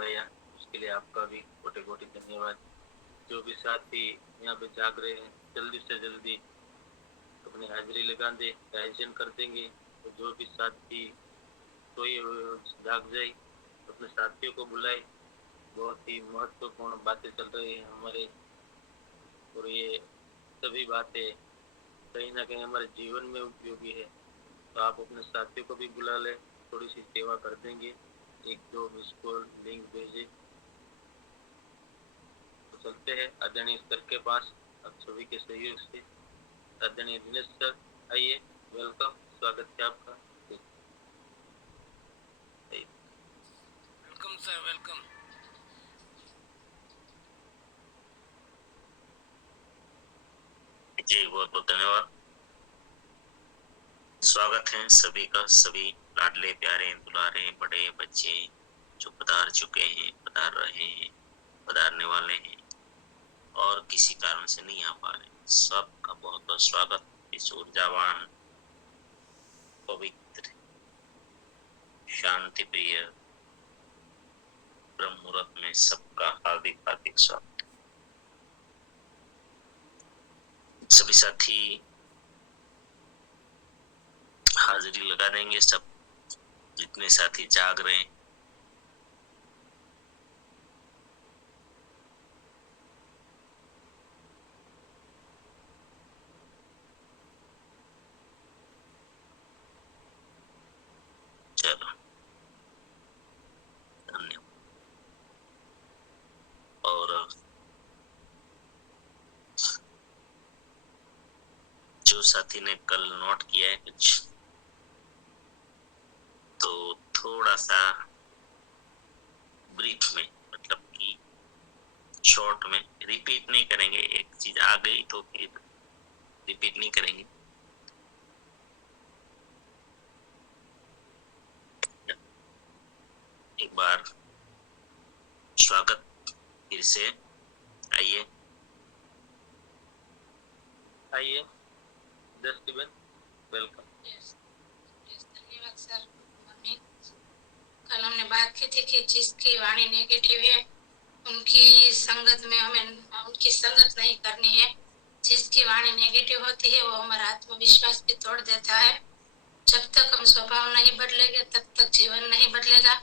करवाया, उसके लिए आपका भी कोटि कोटि धन्यवाद। जो भी साथी यहाँ पे जाग रहे हैं, जल्दी से जल्दी अपनी हाजिरी लगा दे, आयोजन कर देंगे। तो जो भी साथी सोए हुए हो, जाग जाए, अपने साथियों को बुलाए। बहुत ही महत्वपूर्ण बातें चल रही है हमारे, और ये सभी बातें कहीं ना कहीं हमारे जीवन में उपयोगी है। तो आप अपने साथियों को भी बुला लें, थोड़ी सी सेवा कर देंगे, एक दो मिस कॉल लिंक भेजे। तो चलते हैं आदरणीय सर के पास, आप सभी के सहयोग से। आदरणीय दिनेश सर, आइए, वेलकम, स्वागत है आपका। Welcome sir, welcome. जी बहुत बहुत धन्यवाद। स्वागत है सभी का, सभी लाडले प्यारे दुलारे बड़े बच्चे जो पधार चुके हैं, पधार रहे हैं, पधारने वाले हैं और किसी कारण से नहीं आ पा रहे, सबका बहुत बहुत स्वागत। इस ऊर्जावान, पवित्र, शांति प्रिय ब्रह्म मुहूर्त में सबका हार्दिक हार्दिक स्वागत। सभी साथी हाजिरी लगा देंगे, सब जितने साथी जाग रहे हैं। चलो धन्यवाद। और जो साथी ने कल नोट किया है कुछ, तो थोड़ा सा ब्रीफ में, मतलब कि शॉर्ट में रिपीट नहीं करेंगे। एक चीज आ गई तो फिर रिपीट नहीं करेंगे। एक बार स्वागत फिर से, आइए आइए दृष्टिबन, वेलकम। धन्यवाद सर। कल हमने बात की थी कि जिसकी वाणी नेगेटिव है उनकी संगत में हमें उनकी संगत नहीं करनी है। जिसकी वाणी नेगेटिव होती है वो हमारा आत्मविश्वास भी तोड़ देता है। जब तक हम स्वभाव नहीं बदलेंगे तब तक जीवन नहीं बदलेगा।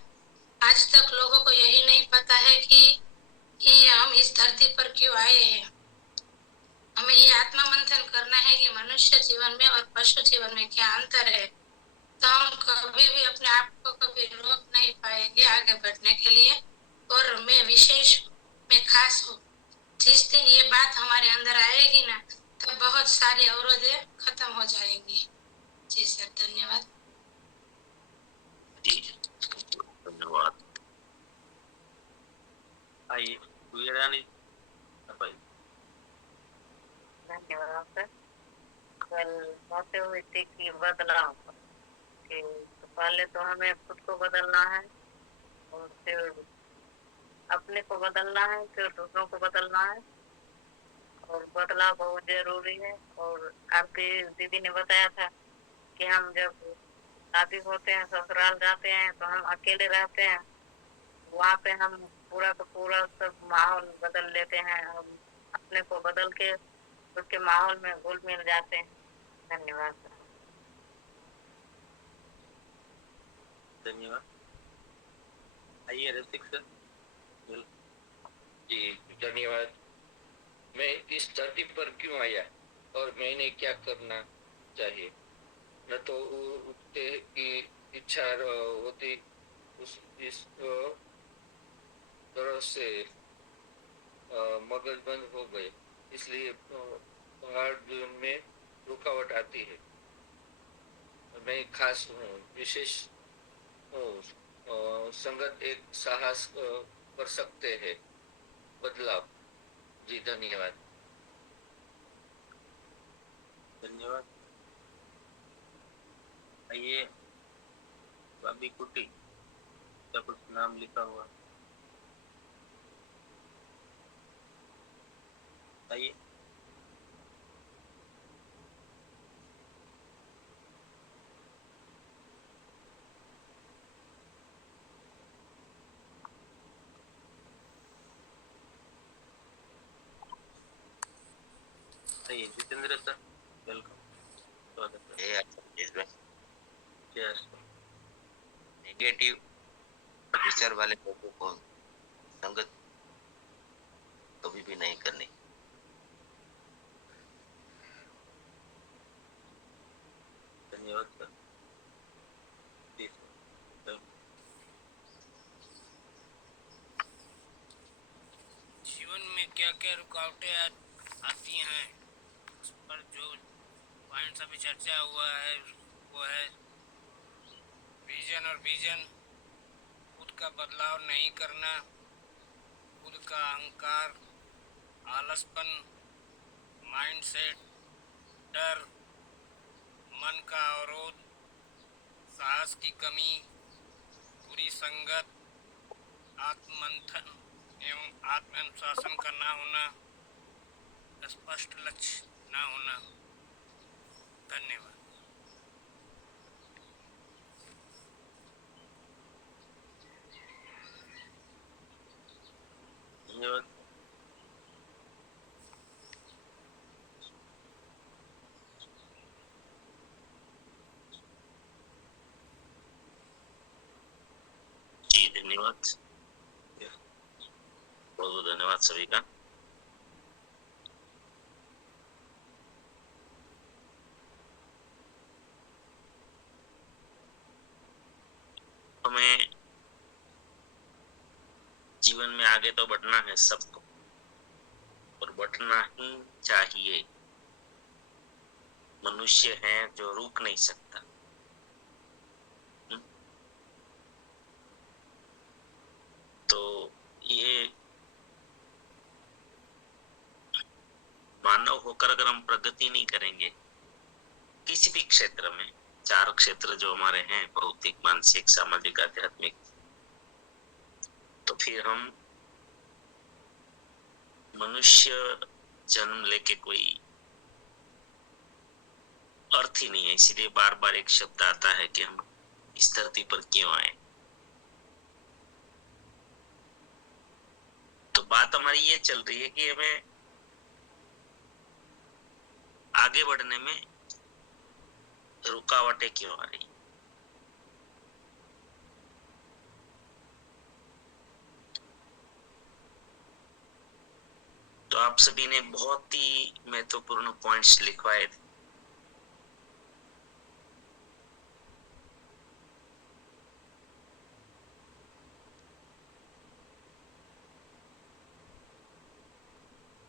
आज तक लोगों को यही नहीं पता है कि हम इस धरती पर क्यों आए हैं। हमें ये आत्मा मंथन करना है कि मनुष्य जीवन में और पशु जीवन में क्या अंतर है। तो हम कभी भी अपने आप को कभी रोक नहीं पाएंगे आगे बढ़ने के लिए। और मैं विशेष मैं खास हूँ। जिस दिन ये बात हमारे अंदर आएगी ना, तब बहुत सारी अवरोधें खत्म हो जाएंगी। जी सर, धन्यवाद। जी धन्यवाद। आइए वीरानी, धन्यवाद सर। कल बातें हुई थी कि बदलाव कि पहले तो हमें खुद को बदलना है और फिर अपने को बदलना है, फिर दूसरों को बदलना है, और बदलाव बहुत जरूरी है। और आपकी दीदी ने बताया था कि हम जब शादी होते हैं, ससुराल जाते हैं तो हम अकेले रहते हैं, वहाँ पे हम पूरा का पूरा सब माहौल बदल लेते हैं, हम अपने को बदल के उसके माहौल में घुल मिल जाते हैं। धन्यवाद सर। धन्यवाद। आइए रसिक सर, जी धन्यवाद। मैं इस धरती पर क्यों आया और मैंने क्या करना चाहिए। न तो उठते की इच्छा होती इस तरह से मगज बंद हो गए, इसलिए पहाड़ में रुकावट आती है। मैं खास हूँ, विशेष हूँ। संगत एक साहस कर सकते हैं बदलाव। जी धन्यवाद। धन्यवाद। आइए भाभी कुटी, क्या कुछ नाम लिखा हुआ, आइए। नहीं, जितेंद्र सर, वेलकम, स्वागत है। यस, नेगेटिव विचार वाले लोगों को संगत कभी भी नहीं करनी। धन्यवाद सर। प्लीज, जीवन में क्या क्या रुकावटें आती हैं, उस पर जो पॉइंट्स अभी चर्चा हुआ है वो है विजन और विजन, खुद का बदलाव नहीं करना, खुद का अहंकार, आलसपन, माइंडसेट, डर, मन का अवरोध, साहस की कमी, बुरी संगत, आत्ममंथन एवं आत्मानुशासन का ना होना, स्पष्ट लक्ष्य ना होना। धन्यवाद। धन्यवाद। जी धन्यवाद, बहुत बहुत धन्यवाद सभी का। हमें जीवन में आगे तो बढ़ना है सबको, और बढ़ना ही चाहिए। मनुष्य है जो रुक नहीं सकता। तो ये मानव होकर अगर हम प्रगति नहीं करेंगे किसी भी क्षेत्र में, 4 क्षेत्र जो हमारे हैं, भौतिक, मानसिक, सामाजिक, आध्यात्मिक, तो फिर हम मनुष्य जन्म लेके कोई अर्थ ही नहीं है। इसीलिए बार बार एक शब्द आता है कि हम इस धरती पर क्यों आए। तो बात हमारी ये चल रही है कि हमें आगे बढ़ने में रुकावटें क्यों आ रही। तो आप सभी ने बहुत ही महत्वपूर्ण पॉइंट्स लिखवाए थे।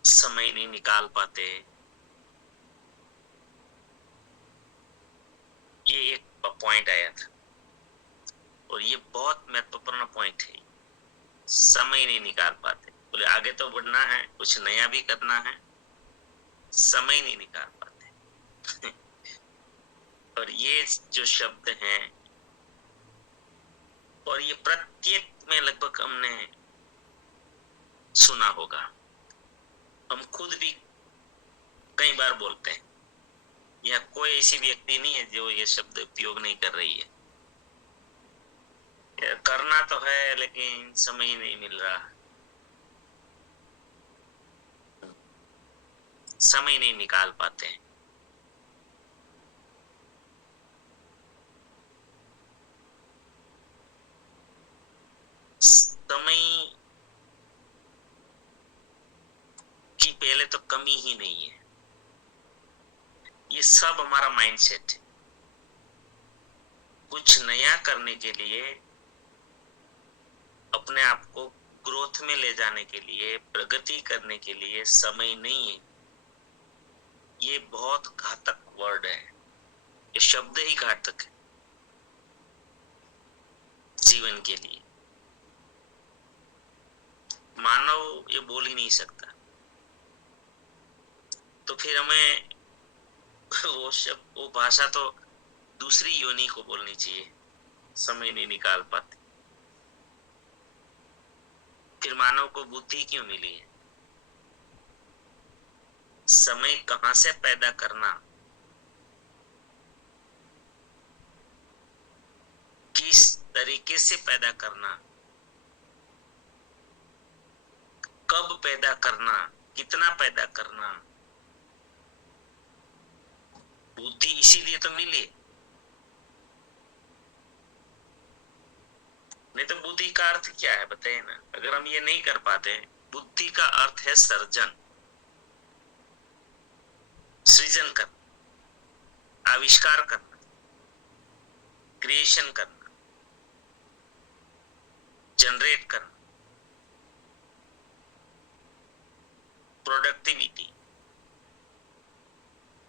समय नहीं निकाल पाते, ये एक पॉइंट आया था और ये बहुत महत्वपूर्ण पॉइंट है। समय नहीं निकाल पाते, बोले आगे तो बढ़ना है, कुछ नया भी करना है, समय नहीं निकाल पाते। और ये जो शब्द हैं, और ये प्रत्येक में लगभग हमने सुना होगा, हम खुद भी कई बार बोलते हैं। या कोई ऐसी व्यक्ति नहीं है जो ये शब्द उपयोग नहीं कर रही है। करना तो है लेकिन समय नहीं मिल रहा, समय नहीं निकाल पाते हैं। समय की पहले तो कमी ही नहीं है, ये सब हमारा माइंडसेट है। कुछ नया करने के लिए, अपने आप को ग्रोथ में ले जाने के लिए, प्रगति करने के लिए समय नहीं है। ये बहुत घातक वर्ड है, ये शब्द ही घातक है जीवन के लिए। मानव ये बोल ही नहीं सकता। तो फिर हमें वो शब्द, वो भाषा तो दूसरी योनि को बोलनी चाहिए। समय नहीं निकाल पाते, फिर मानव को बुद्धि क्यों मिली है? समय कहां से पैदा करना, किस तरीके से पैदा करना, कब पैदा करना, कितना पैदा करना, बुद्धि इसीलिए तो मिली, नहीं तो बुद्धि का अर्थ क्या है बताइए ना। अगर हम ये नहीं कर पाते, बुद्धि का अर्थ है सर्जन, सृजन करना, आविष्कार करना, क्रिएशन करना, जनरेट करना, प्रोडक्टिविटी,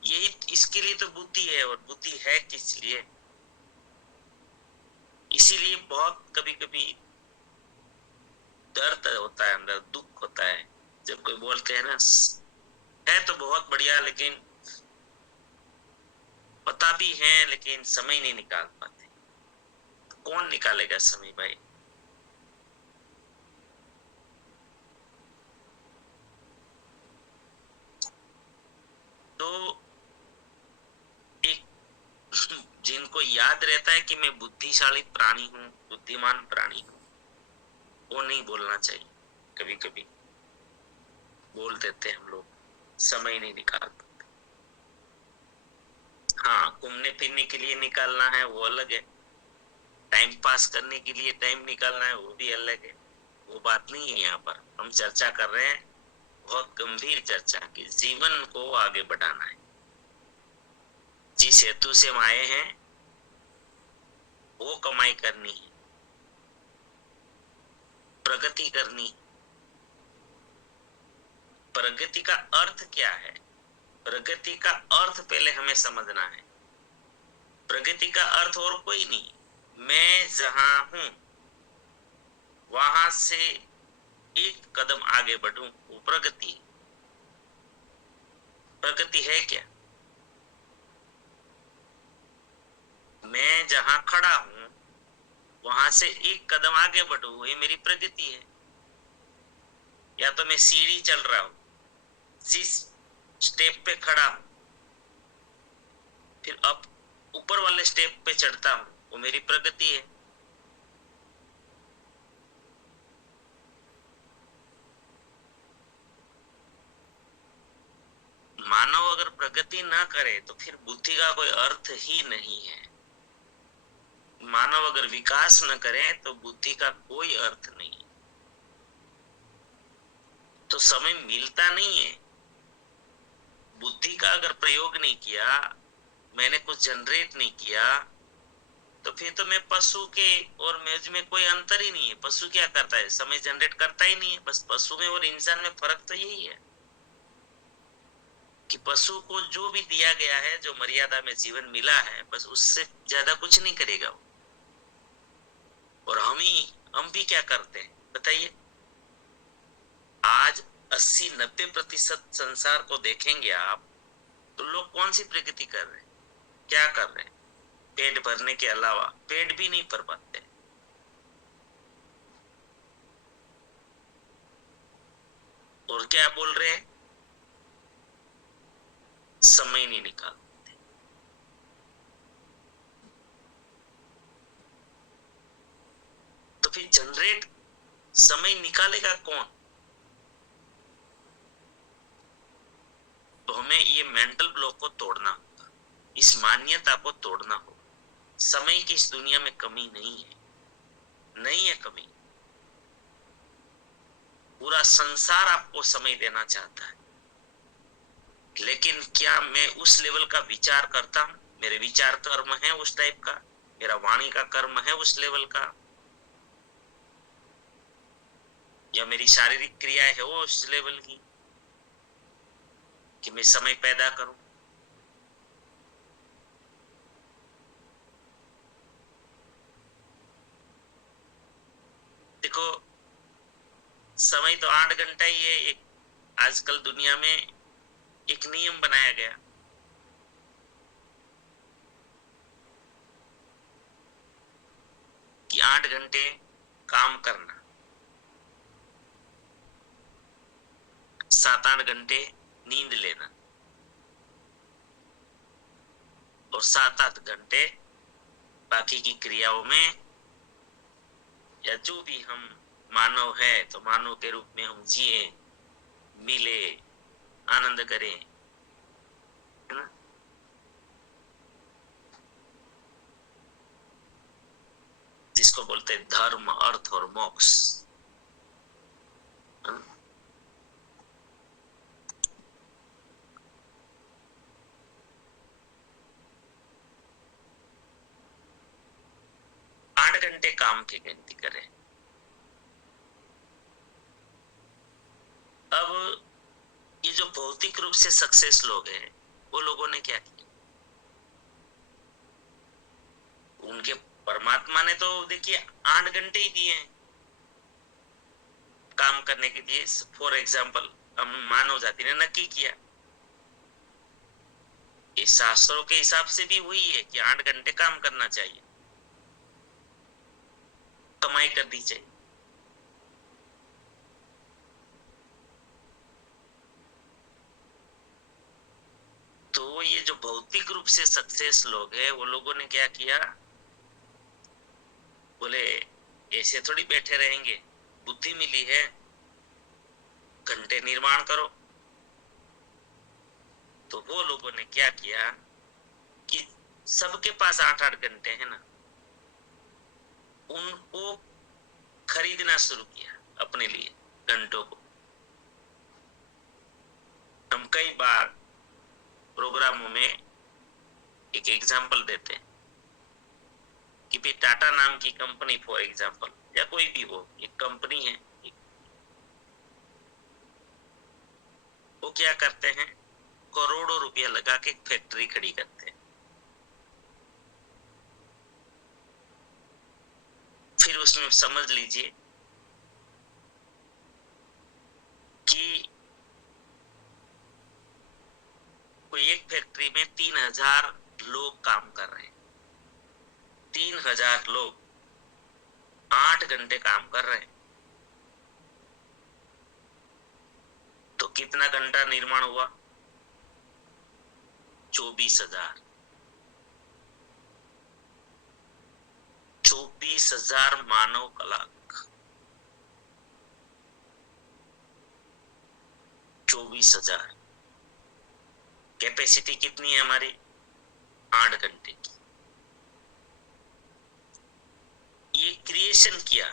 यही इसके लिए तो बुद्धि है। और बुद्धि है किस लिए? इसीलिए बहुत कभी कभी दर्द होता है अंदर, दुख होता है जब कोई बोलते हैं ना है तो बहुत बढ़िया, लेकिन पता भी है लेकिन समय नहीं निकाल पाते। कौन निकालेगा समय भाई? तो एक जिनको याद रहता है कि मैं बुद्धिशाली प्राणी हूं, बुद्धिमान प्राणी हूं, वो नहीं बोलना चाहिए। कभी कभी बोल देते हैं हम लोग, समय नहीं निकाल पाते। हाँ, घूमने फिरने के लिए निकालना है वो अलग है, टाइम पास करने के लिए टाइम निकालना है वो भी अलग है, वो बात नहीं है। यहाँ पर हम चर्चा कर रहे हैं बहुत गंभीर चर्चा की, जीवन को आगे बढ़ाना है। जिस हेतु से हम आए हैं वो कमाई करनी है, प्रगति करनी है। प्रगति का अर्थ क्या है? प्रगति का अर्थ पहले हमें समझना है। प्रगति का अर्थ और कोई नहीं, मैं जहां हूं वहां से एक कदम आगे बढ़ूं, वो प्रगति। प्रगति है क्या? मैं जहां खड़ा हूं वहां से एक कदम आगे बढ़ूं, ये मेरी प्रगति है। या तो मैं सीढ़ी चल रहा हूं, जिस स्टेप पे खड़ा हूं फिर अब ऊपर वाले स्टेप पे चढ़ता हूं, वो मेरी प्रगति है। मानव अगर प्रगति ना करे तो फिर बुद्धि का कोई अर्थ ही नहीं है। मानव अगर विकास न करे तो बुद्धि का कोई अर्थ नहीं है। तो समय मिलता नहीं है। बुद्धि का अगर प्रयोग नहीं किया, मैंने कुछ जनरेट नहीं किया, तो फिर तो मैं पशु के और मेज में कोई अंतर ही नहीं है। पशु क्या करता है? समय जनरेट करता ही नहीं है। बस पशु में और इंसान में फर्क तो यही है कि पशु को जो भी दिया गया है, जो मर्यादा में जीवन मिला है, बस उससे ज्यादा कुछ नहीं करेगा वो। और हम भी क्या करते हैं बताइए? आज 80-90% संसार को देखेंगे आप तो लोग कौन सी प्रगति कर रहे हैं, क्या कर रहे हैं? पेट भरने के अलावा पेट भी नहीं भर पाते। और क्या बोल रहे हैं? समय नहीं निकालते। तो फिर जनरेट समय निकालेगा कौन? तो हमें ये मेंटल ब्लॉक को तोड़ना होगा, इस मान्यता को तोड़ना होगा। समय की इस दुनिया में कमी नहीं है, नहीं है कमी। पूरा संसार आपको समय देना चाहता है, लेकिन क्या मैं उस लेवल का विचार करता हूं? मेरे विचार कर्म है उस टाइप का, मेरा वाणी का कर्म है उस लेवल का, या मेरी शारीरिक क्रिया है वो उस लेवल की कि मैं समय पैदा करूं? देखो, समय तो 8 घंटा ही है। एक आजकल दुनिया में एक नियम बनाया गया कि 8 घंटे काम करना, 7-8 घंटे नींद लेना और 7-8 घंटे बाकी की क्रियाओं में, या जो भी हम मानव है तो मानव के रूप में हम जिए, मिले, आनंद करें, है ना? धर्म, अर्थ और मोक्ष। है ना? 8 घंटे काम की गिनती करें। अब ये जो भौतिक रूप से सक्सेस लोग हैं, वो लोगों ने क्या किया? उनके परमात्मा ने तो देखिए 8 घंटे ही दिए हैं काम करने के लिए। फॉर एग्जाम्पल, हम मानव जाति ने नक्की किया, इस शास्त्रों के हिसाब से भी वही है कि 8 घंटे काम करना चाहिए, कमाई करनी चाहिए। तो ये जो भौतिक रूप से सक्सेस लोग हैं, वो लोगों ने क्या किया? बोले ऐसे थोड़ी बैठे रहेंगे, बुद्धि मिली है, घंटे निर्माण करो। तो वो लोगों ने क्या किया कि सबके पास 8-8 घंटे है ना, उनको खरीदना शुरू किया अपने लिए घंटों को। हम कई बार प्रोग्रामों में एक एग्जाम्पल देते हैं कि भाई टाटा नाम की कंपनी फॉर एग्जाम्पल, या कोई भी हो, एक कंपनी है, वो क्या करते हैं? करोड़ों रुपया लगा के एक फैक्ट्री खड़ी करते हैं। फिर उसमें समझ लीजिए कि कोई एक फैक्ट्री में 3000 लोग काम कर रहे हैं। 3000 लोग 8 घंटे काम कर रहे हैं, तो कितना घंटा निर्माण हुआ? 24,000। 24,000 मानव कलाक। 24,000। कैपेसिटी कितनी है हमारी? 8 घंटे की। ये क्रिएशन किया।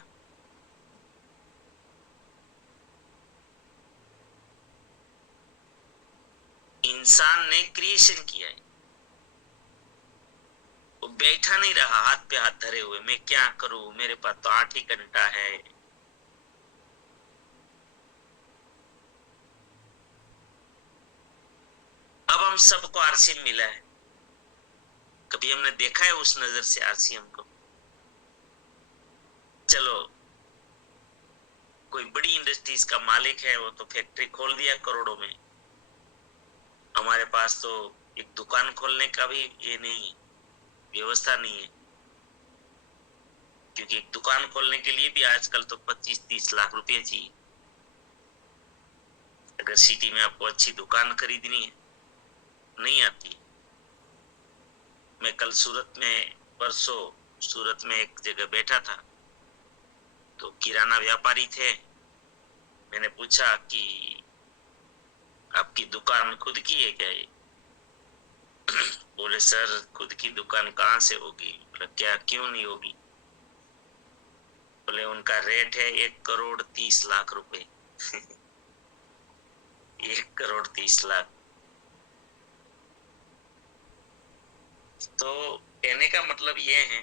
इंसान ने क्रिएशन किया है। वो बैठा नहीं रहा हाथ पे हाथ धरे हुए, मैं क्या करूं, मेरे पास तो 8 ही घंटा है। अब हम सबको आरसीएम मिला है, कभी हमने देखा है उस नजर से आरसीएम को? चलो, कोई बड़ी इंडस्ट्रीज का मालिक है, वो तो फैक्ट्री खोल दिया करोड़ों में। हमारे पास तो एक दुकान खोलने का भी ये नहीं, व्यवस्था नहीं है, क्योंकि एक दुकान खोलने के लिए भी आजकल तो 25-30 लाख रुपए चाहिए। अगर सिटी में आपको अच्छी दुकान खरीदनी है, नहीं आती। मैं कल परसों सूरत में एक जगह बैठा था, तो किराना व्यापारी थे। मैंने पूछा कि आपकी दुकान खुद की है क्या ये? बोले सर, खुद की दुकान कहाँ से होगी? बोले क्या, क्यों नहीं होगी? बोले उनका रेट है 1,30,00,000 रुपए। 1,30,00,000। तो कहने का मतलब ये है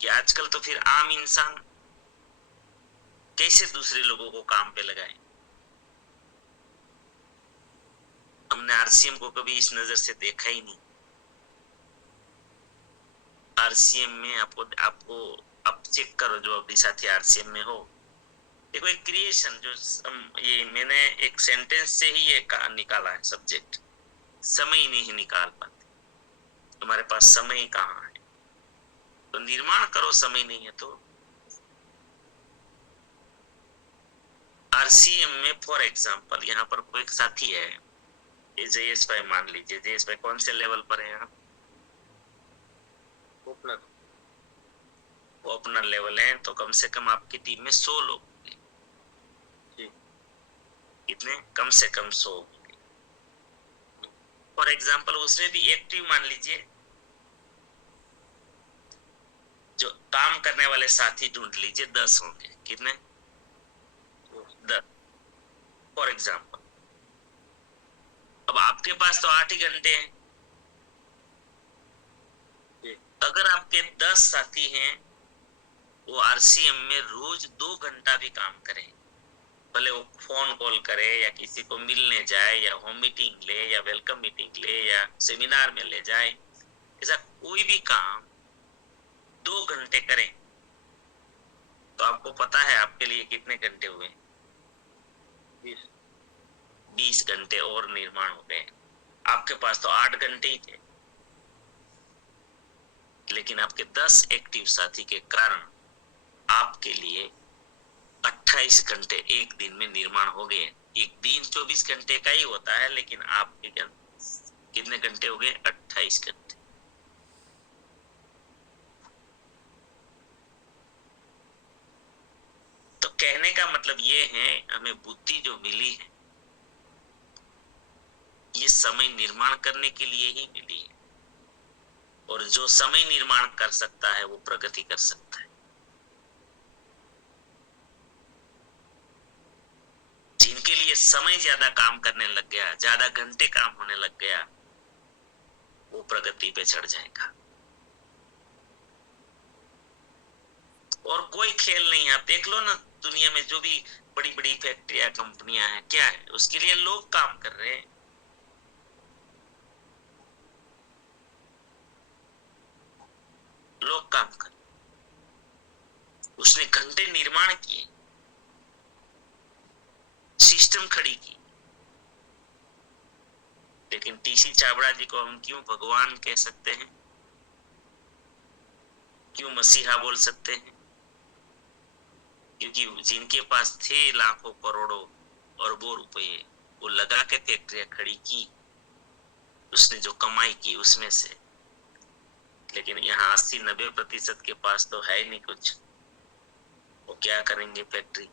कि आजकल तो फिर आम इंसान कैसे दूसरे लोगों को काम पे लगाए? हमने आरसीएम को कभी इस नजर से देखा ही नहीं। आरसीएम में आपको आप चेक करो, जो अभी साथी आरसीएम में हो, देखो एक क्रिएशन, जो ये मैंने एक सेंटेंस से ही ये निकाला है सब्जेक्ट। समय ही नहीं निकाल पाते, तुम्हारे पास समय ही कहाँ है? तो निर्माण करो, समय नहीं है तो। आरसीएम में फॉर एग्जाम्पल यहाँ पर कोई एक साथी है, ये जयेश भाई मान लीजिए। जयेश भाई कौन से लेवल पर है आप? ओपनर। ओपनर लेवल है, तो कम से कम आपकी टीम में 100 लोग होंगे। कितने? कम से कम 100 होंगे। फॉर एग्जाम्पल उसमें भी एक्टिव मान लीजिए, जो काम करने वाले साथी ढूंढ लीजिए, 10 होंगे। कितने? 10 फॉर एग्जाम्पल। अब आपके पास तो 8 ही घंटे हैं। अगर आपके 10 साथी हैं, वो आरसीएम में रोज 2 घंटा भी काम करें, भले वो फोन कॉल करे या किसी को मिलने जाए या होम मीटिंग ले या वेलकम मीटिंग ले या सेमिनार में ले जाए, ऐसा कोई भी काम 2 घंटे करें, तो आपको पता है आपके लिए कितने घंटे हुए? 20 घंटे और निर्माण हो गए। आपके पास तो 8 घंटे ही थे, लेकिन आपके 10 एक्टिव साथी के कारण आपके लिए 28 घंटे एक दिन में निर्माण हो गए। एक दिन 24 घंटे का ही होता है, लेकिन आपके कितने घंटे हो गए? 28 घंटे। तो कहने का मतलब ये है, हमें बुद्धि जो मिली है ये समय निर्माण करने के लिए ही मिली है, और जो समय निर्माण कर सकता है वो प्रगति कर सकता है। जिनके लिए समय ज्यादा काम करने लग गया, ज्यादा घंटे काम होने लग गया, वो प्रगति पे चढ़ जाएगा। और कोई खेल नहीं है। आप देख लो ना, दुनिया में जो भी बड़ी बड़ी फैक्ट्रियां, कंपनियां हैं, क्या है? उसके लिए लोग काम कर रहे हैं। लोग काम कर, उसने घंटे निर्माण किए, सिस्टम खड़ी की। लेकिन टीसी चावड़ा जी को हम क्यों भगवान कह सकते हैं, क्यों मसीहा बोल सकते हैं? क्योंकि जिनके पास थे लाखों करोड़ों अरबों रुपए, वो लगा के फैक्ट्रियां खड़ी की, उसने जो कमाई की उसमें से। लेकिन यहाँ 80-90% के पास तो है नहीं कुछ, वो क्या करेंगे फैक्ट्री?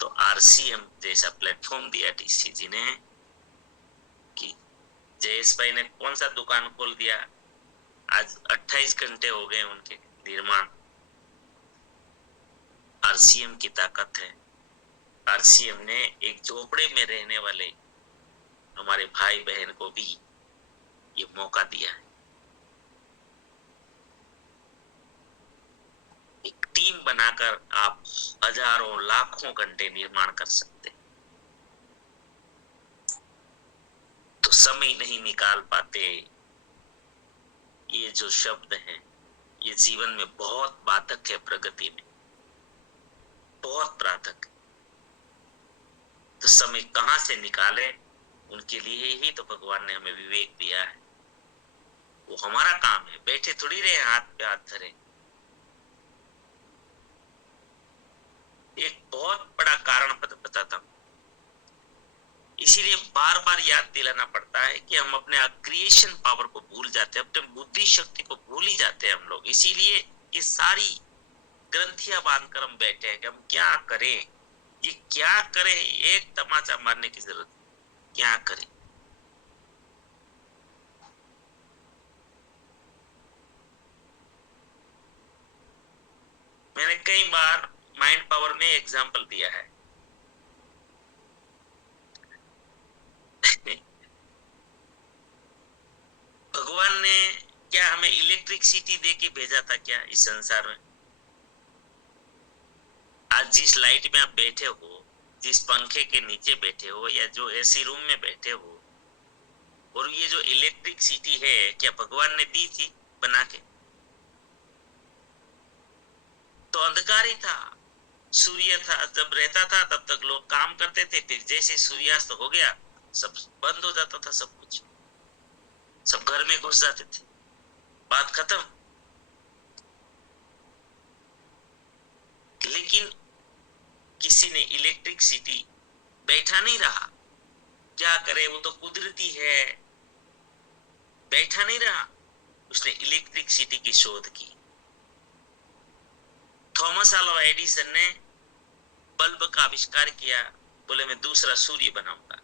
तो आरसीएम जैसा प्लेटफॉर्म दिया टीसी जी ने कि जयेश भाई ने कौन सा दुकान खोल दिया, आज 28 घंटे हो गए उनके निर्माण। आरसीएम की ताकत है। आरसीएम ने एक झोपड़े में रहने वाले हमारे भाई बहन को भी ये मौका दिया है। एक टीम बनाकर आप हजारों लाखों घंटे निर्माण कर सकते हैं। तो समय नहीं निकाल पाते, ये जो शब्द हैं, ये जीवन में बहुत बाधक है, प्रगति में बहुत बाधक। तो समय कहां से निकाले, उनके लिए ही तो भगवान ने हमें विवेक दिया है। वो हमारा काम है, बैठे थोड़ी रहे हाथ पे हाथ धरे। एक बहुत बड़ा कारण बताता हूं, इसीलिए बार बार याद दिलाना पड़ता है कि हम अपने क्रिएशन पावर को भूल जाते हैं, अपने बुद्धि शक्ति को भूल ही जाते हैं हम लोग। इसीलिए ये सारी ग्रंथियां बांधकर हम बैठे हैं कि हम क्या करें, ये क्या करें, एक तमाचा मारने की जरूरत, क्या करें। मैंने कई बार माइंड पावर में एग्जाम्पल दिया है। भगवान ने क्या हमें इलेक्ट्रिसिटी दे के भेजा था क्या इस संसार में? आज जिस लाइट में आप बैठे हो, जिस पंखे के नीचे बैठे हो, या जो एसी रूम में बैठे हो, और ये जो इलेक्ट्रिसिटी है, क्या भगवान ने दी थी बना के? तो अंधकार ही था, सूर्य था। जब रहता था तब तक लोग काम करते थे, फिर जैसे सूर्यास्त हो गया सब बंद हो जाता था, सब कुछ, सब घर में घुस जाते थे, बात खत्म। लेकिन किसी ने इलेक्ट्रिसिटी बैठा नहीं रहा, क्या करे, वो तो कुदरती है, बैठा नहीं रहा, उसने इलेक्ट्रिसिटी की शोध की। थॉमस अल्वा एडिसन ने बल्ब का आविष्कार किया, बोले मैं दूसरा सूर्य बनाऊंगा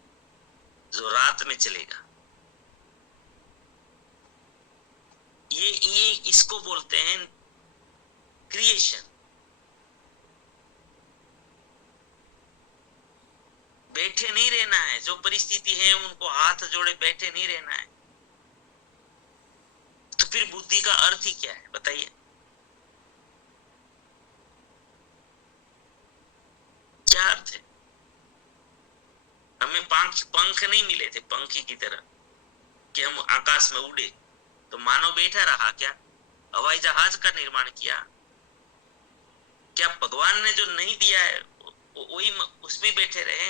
जो रात में चलेगा। ये इसको बोलते हैं क्रिएशन। बैठे नहीं रहना है, जो परिस्थिति है उनको हाथ जोड़े बैठे नहीं रहना है। तो फिर बुद्धि का अर्थ ही क्या है बताइए? क्या अर्थ है? हमें पंख नहीं मिले थे पंखी की तरह कि हम आकाश में उड़े, तो मानव बैठा रहा क्या? हवाई जहाज का निर्माण किया क्या? भगवान ने जो नहीं दिया है वही उसमें बैठे रहे।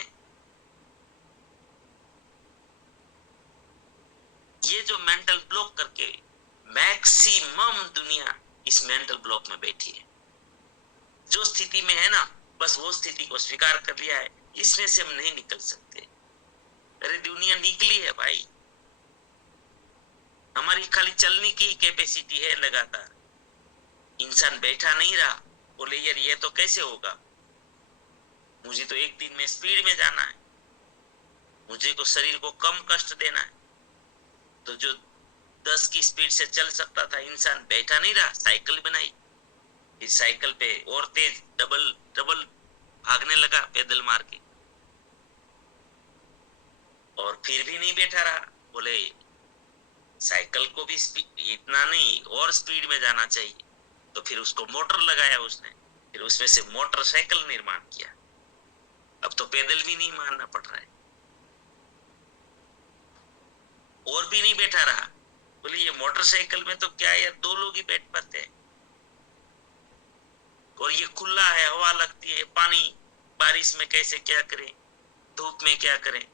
ये जो मेंटल ब्लॉक करके मैक्सिमम दुनिया इस मेंटल ब्लॉक में बैठी है, जो स्थिति में है ना, बस वो स्थिति को स्वीकार कर लिया है, इसमें से हम नहीं निकल सकते। अरे दुनिया निकली है भाई, हमारी खाली चलने की कैपेसिटी है लगातार। इंसान बैठा नहीं रहा, बोले यार ये तो कैसे होगा, मुझे तो एक दिन में स्पीड में जाना है, मुझे को शरीर को कम कष्ट देना है। तो जो 10 की स्पीड से चल सकता था इंसान बैठा नहीं रहा, साइकिल बनाई, इस साइकिल पे और तेज डबल भागने लगा पैदल मार के, और फिर भी नहीं बैठा रहा। बोले साइकिल को भी इतना नहीं और स्पीड में जाना चाहिए, तो फिर उसको मोटर लगाया उसने, फिर उसमें से मोटरसाइकिल निर्माण किया। अब तो पैदल भी नहीं मारना पड़ रहा है, और भी नहीं बैठा रहा। बोले ये मोटरसाइकिल में तो क्या यार 2 लोग ही बैठ पाते हैं, और ये खुला है, हवा लगती है, पानी बारिश में कैसे क्या करें, धूप में क्या करें,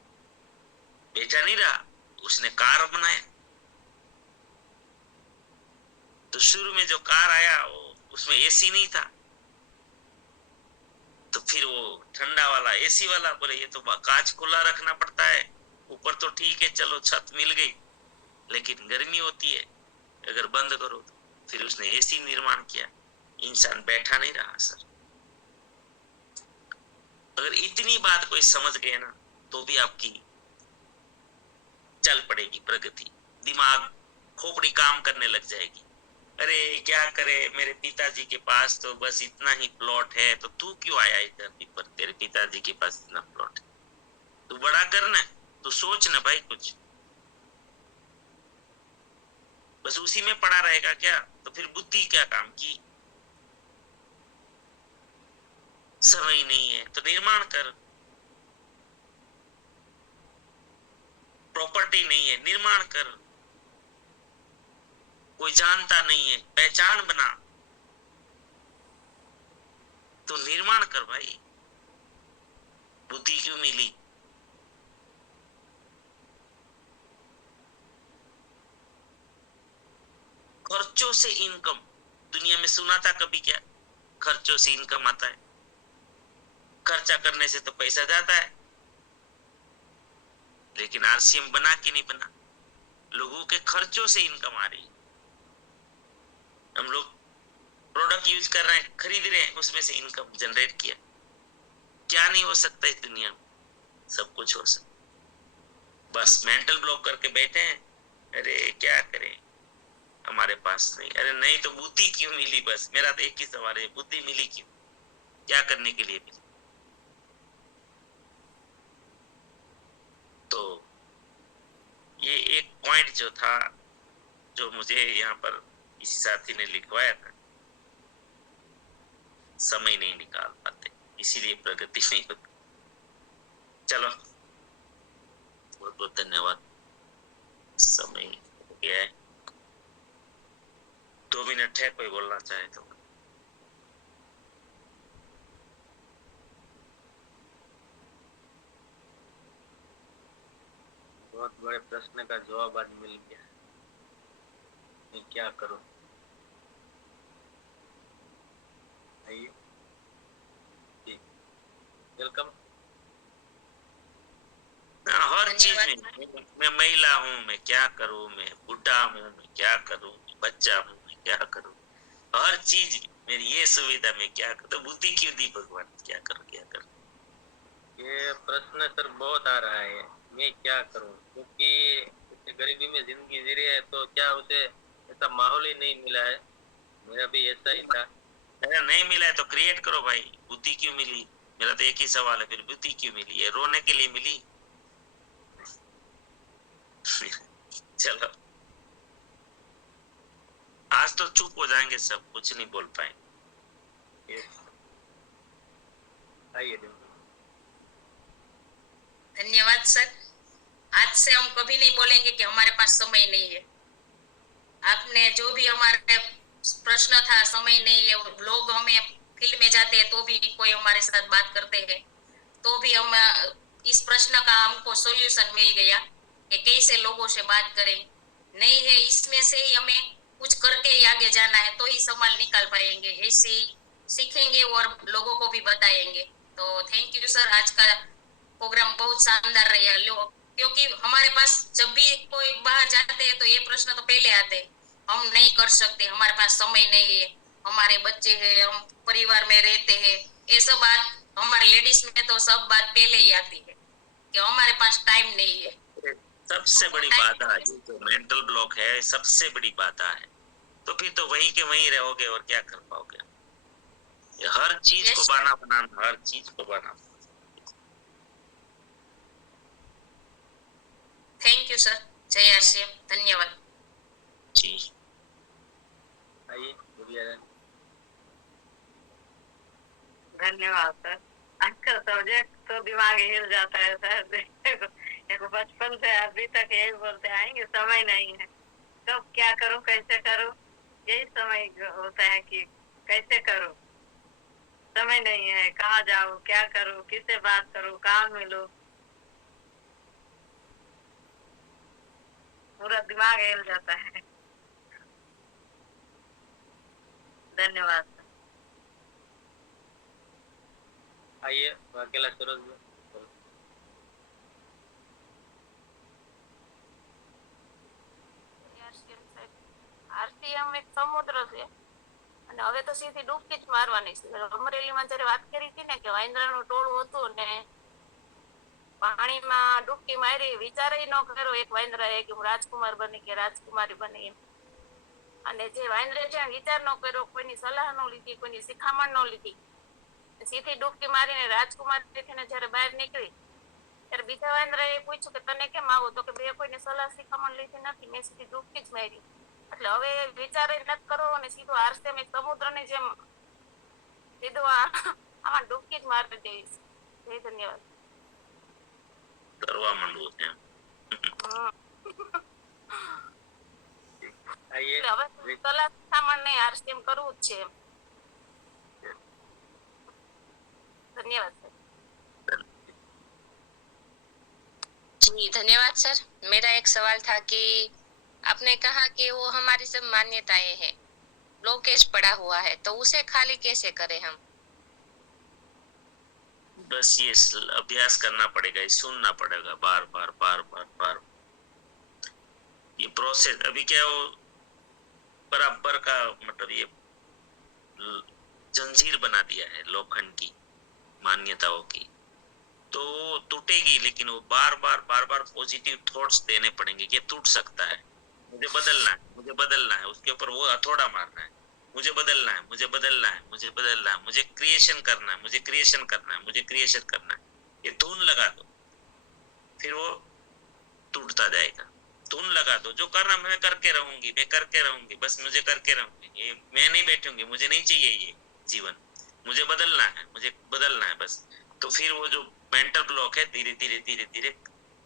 बैठा नहीं रहा। उसने कार बनाया। तो शुरू में जो कार आया उसमें एसी नहीं था, तो फिर वो ठंडा वाला एसी वाला, बोले ये तो कांच खुला रखना पड़ता है, ऊपर तो ठीक है चलो छत मिल गई, लेकिन गर्मी होती है अगर बंद करो तो। फिर उसने एसी निर्माण किया। इंसान बैठा नहीं रहा सर। अगर इतनी बात कोई समझ गए ना, तो भी आपकी चल पड़ेगी प्रगति, दिमाग खोपड़ी काम करने लग जाएगी। अरे क्या करे, मेरे पिताजी के पास तो बस इतना ही प्लॉट है, तो तू क्यों आया इस धरती पर? तेरे पिताजी के पास इतना प्लॉट है, तू बड़ा करना, तू सोच ना भाई कुछ। बस उसी में पड़ा रहेगा क्या? तो फिर बुद्धि क्या काम की? समय नहीं है तो निर्माण कर। प्रॉपर्टी नहीं है, निर्माण कर। कोई जानता नहीं है, पहचान बना, तो निर्माण कर भाई। बुद्धि क्यों मिली? खर्चों से इनकम, दुनिया में सुना था कभी क्या? खर्चों से इनकम आता है। खर्चा करने से तो पैसा जाता है, लेकिन आरसीएम बना कि नहीं बना? लोगों के खर्चों से इनकम आ रही है। हम लोग प्रोडक्ट यूज कर रहे हैं, खरीद रहे हैं, उसमें से इनकम जनरेट किया। क्या नहीं हो सकता इस दुनिया में? सब कुछ हो सकता। बस मेंटल ब्लॉक करके बैठे हैं, अरे क्या करें, हमारे पास नहीं। अरे नहीं तो बुद्धि क्यों मिली? बस मेरा तो एक ही सवाल है, बुद्धि मिली क्यों? क्या करने के लिए मिली? तो ये एक पॉइंट जो था, जो मुझे यहाँ पर किसी साथी ने लिखवाया था, समय नहीं निकाल पाते, इसीलिए प्रगति नहीं होती। चलो बहुत बहुत धन्यवाद। समय हो गया है, 2 मिनट है, कोई बोलना चाहे तो। बहुत बड़े प्रश्न का जवाब आज मिल गया। मैं क्या करूं? आइए, ठीक, वेलकम। हर चीज में मैं महिला हूँ, मैं क्या करूँ, मैं बुढ़ा हूँ, मैं क्या करूँ, बच्चा हूँ, मैं क्या करूँ, हर चीज मेरी ये सुविधा में क्या करूँ? तो बुद्धि क्यों दी भगवान? क्या करूँ क्या करूँ? ये प्रश्न सर बहुत आ रहा है, मैं क्या करूं? क्योंकि गरीबी में जिंदगी जी रही है, तो क्या उसे ऐसा माहौल ही नहीं मिला है। मेरा भी ऐसा ही था। अगर नहीं मिला है तो क्रिएट करो भाई। बुद्धि क्यों मिली? मेरा तो एक ही सवाल है, फिर बुद्धि क्यों मिली है? रोने के लिए मिली? चलो, आज तो चुप हो जाएंगे सब, कुछ नहीं बोल पाएंगे। Yes. आइए धन्यवाद सर। आज से हम कभी नहीं बोलेंगे कि हमारे पास समय नहीं है। आपने जो भी हमारे प्रश्न था, समय नहीं है, लोग हमें फील्ड में जाते हैं तो भी कोई हमारे साथ बात करते हैं, तो भी हम इस प्रश्न का हमको सॉल्यूशन मिल गया कि कैसे लोगों से बात करें। नहीं है इसमें से ही हमें कुछ करके ही आगे जाना है, तो ही संभाल निकाल पाएंगे। ऐसे सीखेंगे और लोगों को भी बताएंगे। तो थैंक यू सर, आज का प्रोग्राम बहुत शानदार रहा। क्योंकि हमारे पास जब भी कोई बाहर जाते हैं तो ये प्रश्न तो पहले आते हैं, हम नहीं कर सकते, हमारे पास समय नहीं है, हमारे बच्चे हैं, हम परिवार में रहते हैं, ये सब बात हमारे लेडीज में तो सब बात पहले ही आती है कि हमारे पास टाइम नहीं है। सबसे बड़ी बाधा है जो मेंटल ब्लॉक है, सबसे बड़ी बाधा है। तो फिर तो वहीं के वहीं रहोगे और क्या कर पाओगे? हर चीज को बहाना बनाना, हर चीज को बहाना। थैंक यू सर, जय आश्रम, धन्यवाद जी। आइए बढ़िया है। धन्यवाद सर। आजकल सब्जेक्ट तो दिमाग हिल जाता है सर। देखो बचपन से अभी तक यही बोलते आएंगे, समय नहीं है, कब क्या करूं कैसे करूं, यही समय होता है कि कैसे करूं, समय नहीं है, कहाँ जाऊं, क्या करूं, किससे बात करूं, कहाँ मिलूं, पूरा दिमाग हिल जाता है। धन्यवाद सर। आइए अकेला सरोज આરટીએમ એક સમુદ્ર છે અને હવે તો સીધી ડૂબકી જ મારવાની છે। અમરેલીમાં જ્યારે વાત કરી હતી ને કે વાંદરાનું ટોળું હતું ને પાણીમાં ડૂબકી મારી, વિચારે ન કર્યો એક વાંદરાએ કે હું રાજકુમાર બની કે રાજકુમારી બની એમ। અને જે વાંદરે છે વિચાર ન કર્યો, કોઈની સલાહ ન લીધી, કોઈની શિખામણ ન લીધી, સીધી ડૂબકી મારીને રાજકુમારી થઈને જ્યારે બહાર નીકળી ત્યારે બીજા વાંદરાએ પૂછ્યું કે તને કેમ આવું? તો કે બે કોઈની સલાહ શિખામણ લીધી નથી, મેં સીધી ડૂબકી જ મારી। એટલે હવે વિચાર જ નથી કરવો અને સીધું આરસેમ એક સમુદ્રની જેમ સીધું આમાં ડૂબકી જ મારી દઈશ। જય ધન્યવાદ। કરવા માંડવું છે आइए હવે સલાહ શિખામણ નહીં, આરસેમ કરવું જ છે। ધન્યવાદ સર। जी धन्यवाद सर। मेरा एक सवाल था कि आपने कहा कि वो हमारी सब मान्यताएं हैं, ब्लॉकेज पड़ा हुआ है, तो उसे खाली कैसे करें हम? बस ये अभ्यास करना पड़ेगा, ये सुनना पड़ेगा बार बार बार बार बार। ये प्रोसेस अभी क्या वो बराबर का मतलब ये जंजीर बना दिया है लोखंड की मान्यताओं की, तो टूटेगी, लेकिन वो बार बार बार बार पॉजिटिव थॉट्स देने पड़ेंगे कि टूट सकता है, मुझे बदलना है, मुझे बदलना है, उसके ऊपर वो हथौड़ा मारना है, मुझे बदलना है, मुझे बदलना है, मुझे बदलना है, मुझे क्रिएशन करना है, मुझे क्रिएशन करना है, मुझे क्रिएशन करना है। ये धुन लगा दो, फिर वो टूटता जाएगा। धुन लगा दो, जो करना मैं करके रहूंगी, मैं करके रहूंगी, बस मुझे करके रहूंगी, ये मैं नहीं बैठूंगी, मुझे नहीं चाहिए ये जीवन, मुझे बदलना है, मुझे बदलना है बस। तो फिर वो जो मेंटल ब्लॉक है धीरे धीरे धीरे धीरे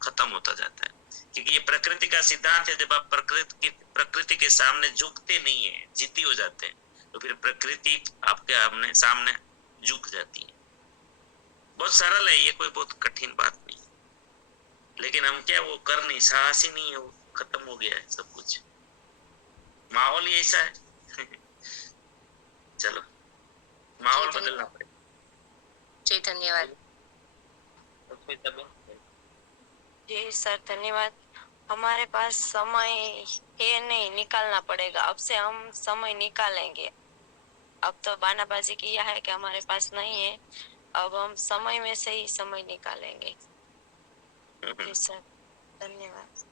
खत्म होता जाता है, क्योंकि ये प्रकृति का सिद्धांत है। जब आप प्रकृति के सामने झुकते नहीं है, जिद्दी हो जाते हैं, तो फिर प्रकृति आपके सामने झुक जाती है। बहुत सरल है ये, कोई बहुत कठिन बात नहीं, लेकिन हम क्या वो कर नहीं, साहस ही नहीं है, वो खत्म हो गया है सब कुछ, माहौल ही ऐसा है। चलो माहौल बदलना पड़ेगा। जी धन्यवाद। जी सर धन्यवाद। हमारे पास समय है नहीं, निकालना पड़ेगा। अब से हम समय निकालेंगे। अब तो बहानाबाजी किया है कि हमारे पास नहीं है, अब हम समय में से ही समय निकालेंगे। जी सर धन्यवाद।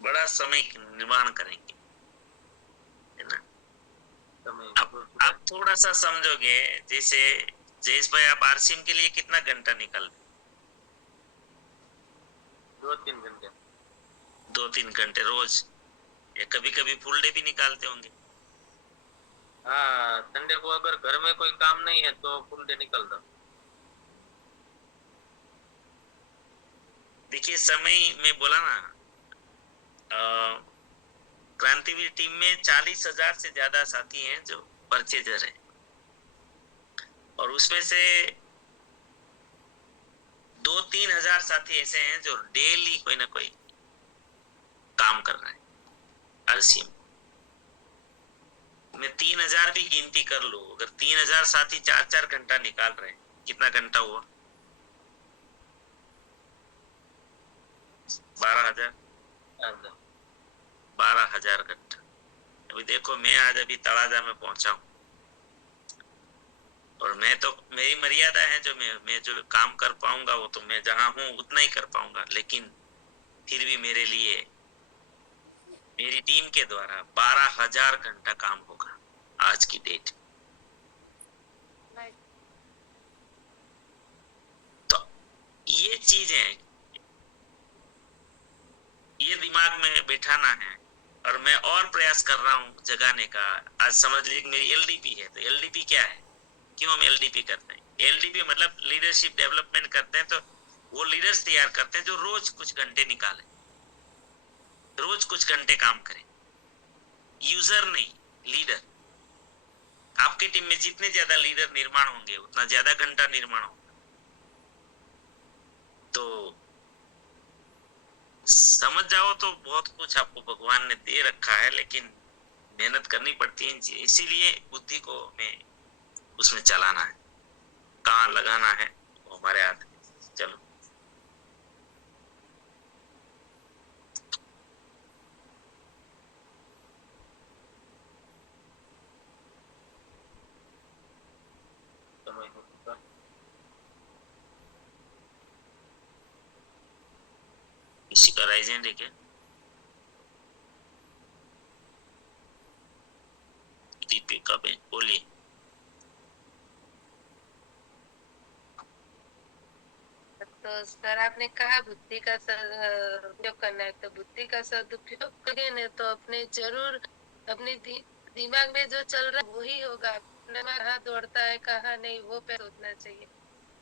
बड़ा समय निर्माण करेंगे, है ना। समय आप थोड़ा सा समझोगे, जैसे जयेश भाई आप आरसीएम के लिए कितना घंटा निकाल? 2-3 घंटे। 2-3 घंटे रोज, या कभी कभी फुल डे भी निकालते होंगे? हाँ, संडे को अगर घर में कोई काम नहीं है तो फुल डे निकलता। देखिए समय में बोला ना, क्रांतिवीर टीम में 40,000 से ज्यादा साथी हैं जो परचेजर हैं, और उसमें से 2-3 हजार साथी ऐसे हैं जो डेली कोई ना कोई काम कर रहे हैं आरसीएम में। 3,000 भी गिनती कर लो, अगर 3,000 साथी 4-4 घंटा निकाल रहे हैं, कितना घंटा हुआ? 12,000। 12,000 घंटा। अभी देखो मैं आज अभी तळाजा में पहुंचा हूँ, और मैं तो, मेरी मर्यादा है, जो मैं जो काम कर पाऊंगा वो तो मैं जहां हूँ उतना ही कर पाऊंगा, लेकिन फिर भी मेरे लिए मेरी टीम के द्वारा 12,000 घंटा काम होगा आज की डेट। तो ये चीजें, ये दिमाग में बैठाना है, और मैं और प्रयास कर रहा हूँ जगाने का। आज समझ लीजिए मेरी एलडीपी है, तो एलडीपी क्या है, क्यों हम एलडीपी करते हैं? एलडीपी मतलब लीडरशिप डेवलपमेंट करते हैं, तो वो लीडर्स तैयार करते हैं जो रोज कुछ घंटे निकालें, रोज कुछ घंटे काम करें। यूजर नहीं, लीडर। आपकी टीम में जितने ज्यादा लीडर निर्माण होंगे उतना ज्यादा घंटा निर्माण होगा। तो समझ जाओ तो बहुत कुछ आपको भगवान ने दे रखा है, लेकिन मेहनत करनी पड़ती है, इसीलिए बुद्धि को हमें उसमें चलाना है, कहाँ लगाना है वो हमारे हाथ में। चलो समय हो चुका। किसी का राइजेंट है क्या? दीपिका बहन बोलिए। तो सर आपने कहा बुद्धि का सदुपयोग करना है, तो बुद्धि का सदुपयोग करेंगे नहीं तो अपने जरूर अपने दिमाग में जो चल रहा है वही होगा। अपने में कहाँ दौड़ता है कहाँ नहीं, वो पे सोचना चाहिए।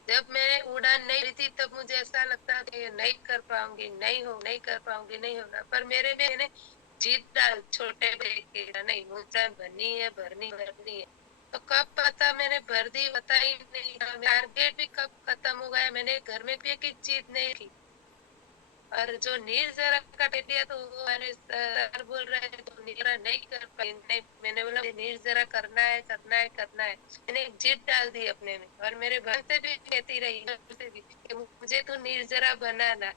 जब मैं उड़ान नहीं रही थी तब मुझे ऐसा लगता कि नहीं कर पाऊंगी, नहीं कर पाऊंगी, नहीं होगा, पर मेरे में मैंने जीत डाल छोटे बेटे नहीं, ऊंचाई भरनी है। तो कब पता मैंने भर दी पता ही नहीं, टारगेट भी कब खत्म हो गया, मैंने घर में भी एक चीज नहीं की। और जो नीर जरा कट दिया तो वो हमारे सर बोल रहे हैं तो नीरा नहीं कर पाई, नहीं मैंने बोला नीर जरा करना है। मैंने एक जिद डाल दी अपने में, और मेरे घर से भी कहती रही कि मुझे तो नीर जरा बनाना।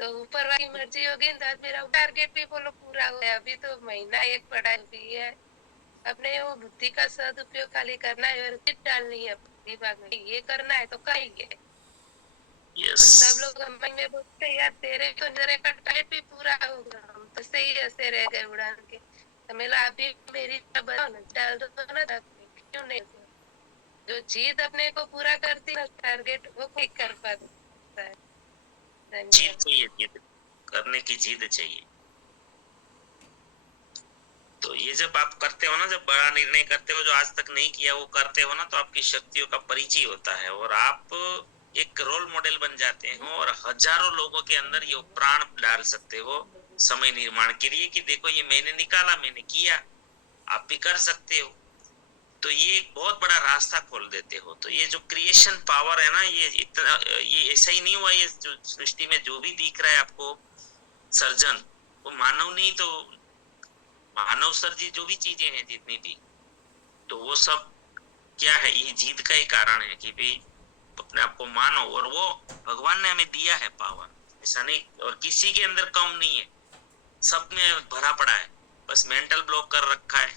तो ऊपर वाली मर्जी होगी ना, मेरा टारगेट भी बोलो पूरा हुआ है। अभी तो महीना एक पढ़ाई हुई है, अपने वो बुद्धि का सदुपयोग खाली करना है और जिद डालनी है दिमाग में, ये करना है तो करेंगे। सब लोग हमारे में बोलते यार तेरे तो नजरे का टाइप भी पूरा होगा, हम तो सही ऐसे रह गए उड़ान के। तो मेरा अभी मेरी डाल दो ना, क्यों नहीं? जो चीज अपने को पूरा करती है टारगेट वो कोई कर पाता है। जीत चाहिए, जीत करने की जीत चाहिए। तो ये जब आप करते हो ना, जब बड़ा निर्णय करते हो जो आज तक नहीं किया वो करते हो ना, तो आपकी शक्तियों का परिचय होता है, और आप एक रोल मॉडल बन जाते हो, और हजारों लोगों के अंदर ये प्राण डाल सकते हो समय निर्माण के लिए कि देखो ये मैंने निकाला, मैंने किया, आप भी कर सकते हो। तो ये एक बहुत बड़ा रास्ता खोल देते हो। तो ये जो क्रिएशन पावर है ना, ये इतना, ये ऐसा ही नहीं हुआ, ये जो सृष्टि में जो भी दिख रहा है आपको सर्जन, वो मानव नहीं, तो मानव सर्जित जो भी चीजें हैं जितनी भी, तो वो सब क्या है, ये जीत का ही कारण है कि भाई अपने आप को मानो, और वो भगवान ने हमें दिया है पावर, ऐसा नहीं, और किसी के अंदर कम नहीं है, सब में भरा पड़ा है, बस मेंटल ब्लॉक कर रखा है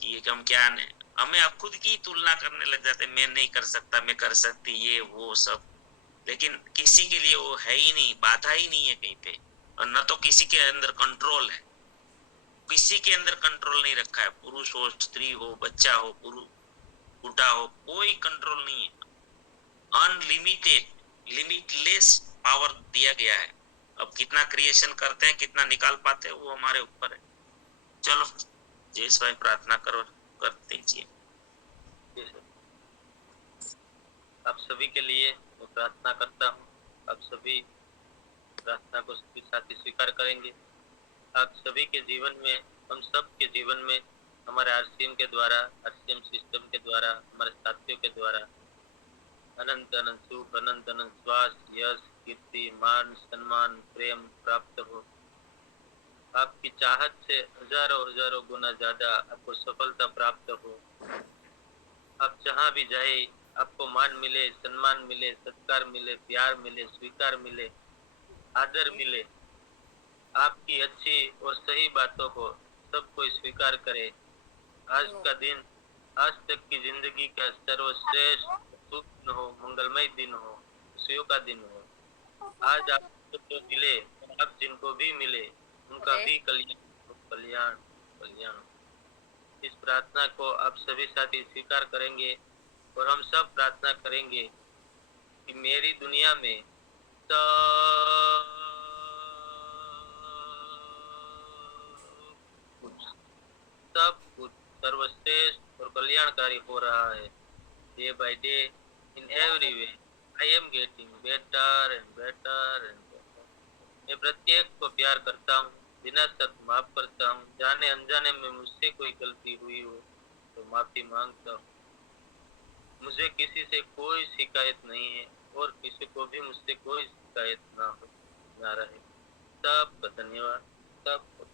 कि ये हम क्या नहीं, हमें अब खुद की तुलना करने लग जाते, मैं नहीं कर सकता, मैं कर सकती, ये वो सब, लेकिन किसी के लिए वो है ही नहीं, बाधा ही नहीं है कहीं पे, और न तो किसी के अंदर कंट्रोल है। किसी के अंदर कंट्रोल नहीं रखा है, पुरुष हो, स्त्री हो, बच्चा हो, पुरुष बूढ़ा हो, कोई कंट्रोल नहीं है। अनलिमिटेड, लिमिटलेस पावर दिया गया है। अब कितना क्रिएशन करते हैं, कितना निकाल पाते हैं, वो हमारे ऊपर है। चलो जयेश भाई प्रार्थना करो, कर दीजिए। जी सर। आप सभी के लिए मैं प्रार्थना करता हूँ। आप सभी प्रार्थना को सभी साथी स्वीकार करेंगे। आप सभी के जीवन में, हम सब के जीवन में हमारे आरसीएम के द्वारा, आरसीएम सिस्टम के द्वारा, हमारे साथियों के द्वारा अनंत अनंत सुख, अनंत अनंत श्वास, यश, कीर्ति, मान, सम्मान, प्रेम प्राप्त हो। आपकी चाहत से हजारों हजारों गुना ज्यादा आपको सफलता प्राप्त हो। आप जहाँ भी जाए आपको मान मिले, सम्मान मिले, सत्कार मिले, प्यार मिले, स्वीकार मिले, आदर मिले। आपकी अच्छी और सही बातों को सब कोई स्वीकार करे। आज का दिन, आज तक की जिंदगी का सर्वश्रेष्ठ शुभ दिन हो, मंगलमय दिन हो, खुशियों का दिन हो। आज आपको जो मिले, आप जिनको भी मिले, उनका भी कल्याण कल्याण। इस प्रार्थना को आप सभी साथी स्वीकार करेंगे और हम सब प्रार्थना करेंगे कि मेरी दुनिया में सब कुछ सर्वश्रेष्ठ और कल्याणकारी हो रहा है। Day by day, in every way, I am getting better and better and better. मैं प्रत्येक को प्यार करता हूँ, बिना शक माफ करता हूँ। जाने अनजाने में मुझसे कोई गलती हुई हो तो माफी मांगता हूँ। मुझे किसी से कोई शिकायत नहीं है और किसी को भी मुझसे कोई शिकायत ना रहे। सबका धन्यवाद। सबको